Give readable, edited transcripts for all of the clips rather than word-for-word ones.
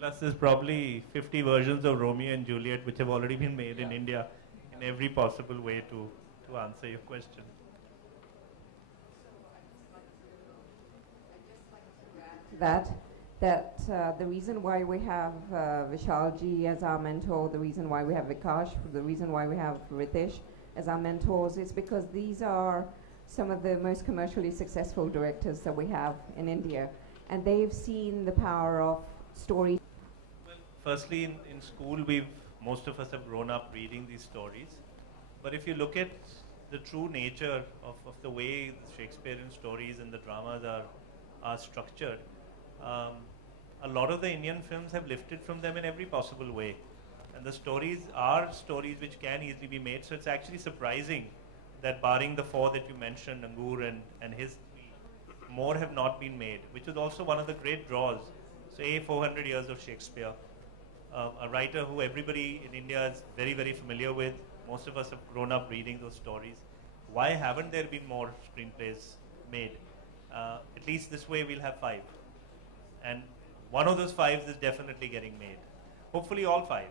Plus, there's probably 50 versions of Romeo and Juliet which have already been made in India in every possible way to answer your question. That the reason why we have Vishalji as our mentor, the reason why we have Vikas, the reason why we have Ritesh as our mentors is because these are some of the most commercially successful directors that we have in India. And they've seen the power of story. Well, firstly, in school, most of us have grown up reading these stories. But if you look at the true nature of the way the Shakespearean stories and the dramas are structured, a lot of the Indian films have lifted from them in every possible way. And the stories are stories which can easily be made. So it's actually surprising that barring the four that you mentioned, Angur and his three, more have not been made, which is also one of the great draws. So 400 years of Shakespeare, a writer who everybody in India is very, very familiar with. Most of us have grown up reading those stories. Why haven't there been more screenplays made? At least this way we'll have 5. And one of those 5 is definitely getting made. Hopefully all 5,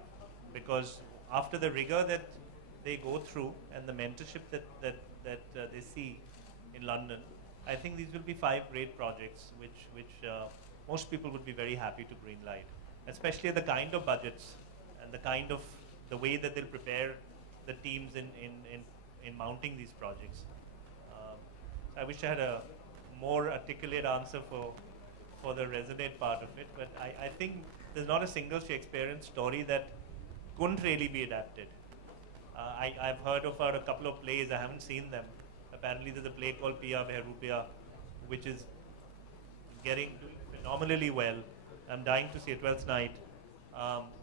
because after the rigor that they go through and the mentorship that they see in London, I think these will be 5 great projects which most people would be very happy to greenlight, especially the kind of budgets and the way that they'll prepare the teams in mounting these projects. I wish I had a more articulate answer for the resonate part of it, but I think there's not a single Shakespearean story that couldn't really be adapted. I've heard of a couple of plays, I haven't seen them. Apparently there's a play called Piya Behrupia, which is doing phenomenally well. I'm dying to see it. Twelfth Night.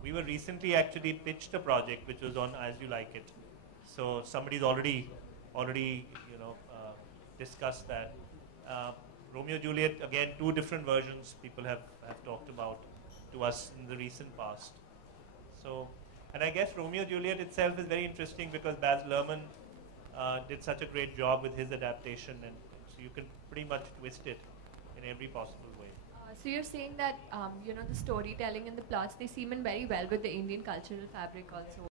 We were recently actually pitched a project which was on As You Like It. So somebody's already discussed that. Romeo Juliet, again, 2 different versions people have talked about to us in the recent past. So, and I guess Romeo Juliet itself is very interesting because Baz Luhrmann did such a great job with his adaptation, and so you can pretty much twist it in every possible way. So you're saying that the storytelling and the plots, they seem in very well with the Indian cultural fabric also.